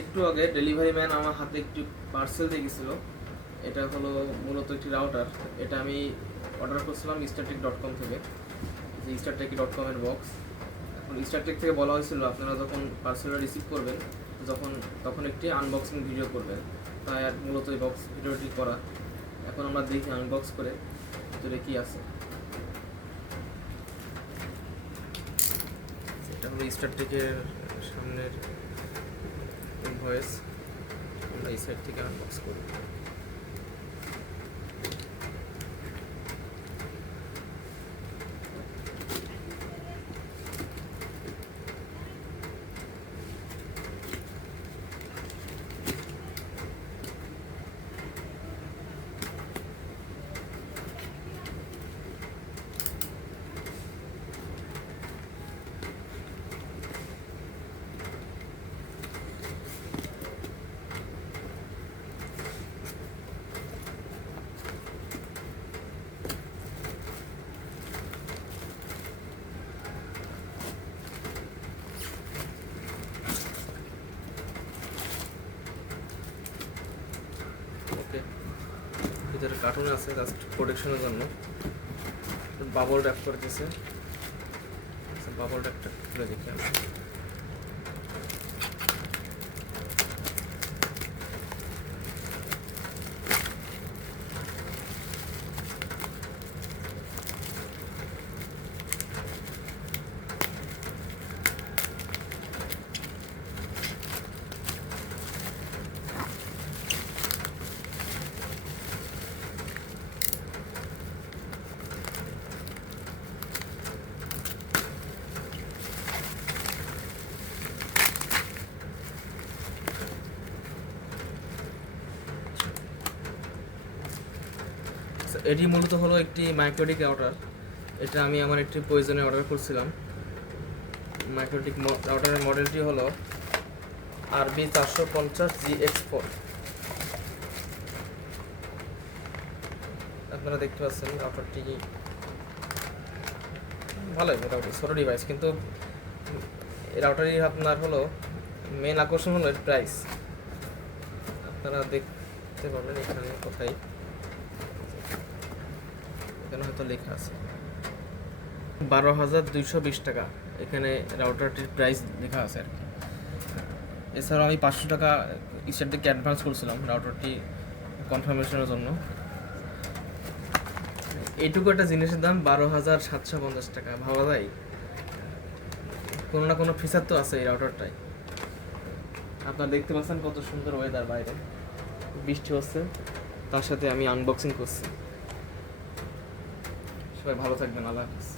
একটু আগে delivery man আমার হাতে একটি পার্সেল দিয়ে গেছিল। এটা হলো মূলত একটি রাউটার। এটা আমি অর্ডার করছিলাম startek.com থেকে, যে startek.com এর বক্স। এখন startek থেকে বলা হয়েছিল আপনারা যখন পার্সেলটা রিসিভ করবেন তখন একটি আনবক্সিং ভিডিও করবেন, তাই আর মূলত এই বক্স ভিডিওটি করা। এখন আমরা দেখি আনবক্স করে ভিতরে কি আছে। এটা হলো startek-এর সামনের ভয়েস। আমরা এই সাইড থেকে আনবক্স করি। ওকে, ভিতরে কার্টুন আছে জাস্ট প্রোটেকশনের জন্য। বাবল র্যাপ করে দিয়েছে, বাবল র্যাপটা খুলে দেখি আমি। এটি মূলত হলো একটি মাইক্রোটিক রাউটার। এটা আমি আমার একটি প্রয়োজনে অর্ডার করছিলাম। মাইক্রোটিক রাউটারের মডেলটি হলো RB450GX4। আপনারা দেখতে পাচ্ছেন রাউটারটি ভালোই, মোটামুটি ছোটো ডিভাইস, কিন্তু এই রাউটারই আপনার হলো মেন আকর্ষণ হলো এর প্রাইস। আপনারা দেখতে পারবেন এখানে কোথায়, এখানে হয়তো লেখা আছে 12,220 টাকা। এখানে রাউটারটির প্রাইস লেখা আছে আর কি। এছাড়াও আমি 500 টাকা ইসের থেকে অ্যাডভান্স করছিলাম রাউটারটি কনফার্মেশনের জন্য। এইটুকু একটা জিনিসের দাম 12,750 টাকা। ভাবা যায়, কোনো না কোনো ফিচার তো আছে এই রাউটারটাই। আপনারা দেখতে পাচ্ছেন কত সুন্দর ওয়েদার, বাইরে বৃষ্টি হচ্ছে, তার সাথে আমি আনবক্সিং করছি। সবাই ভালো থাকবেন, আল্লাহ হাফেজ।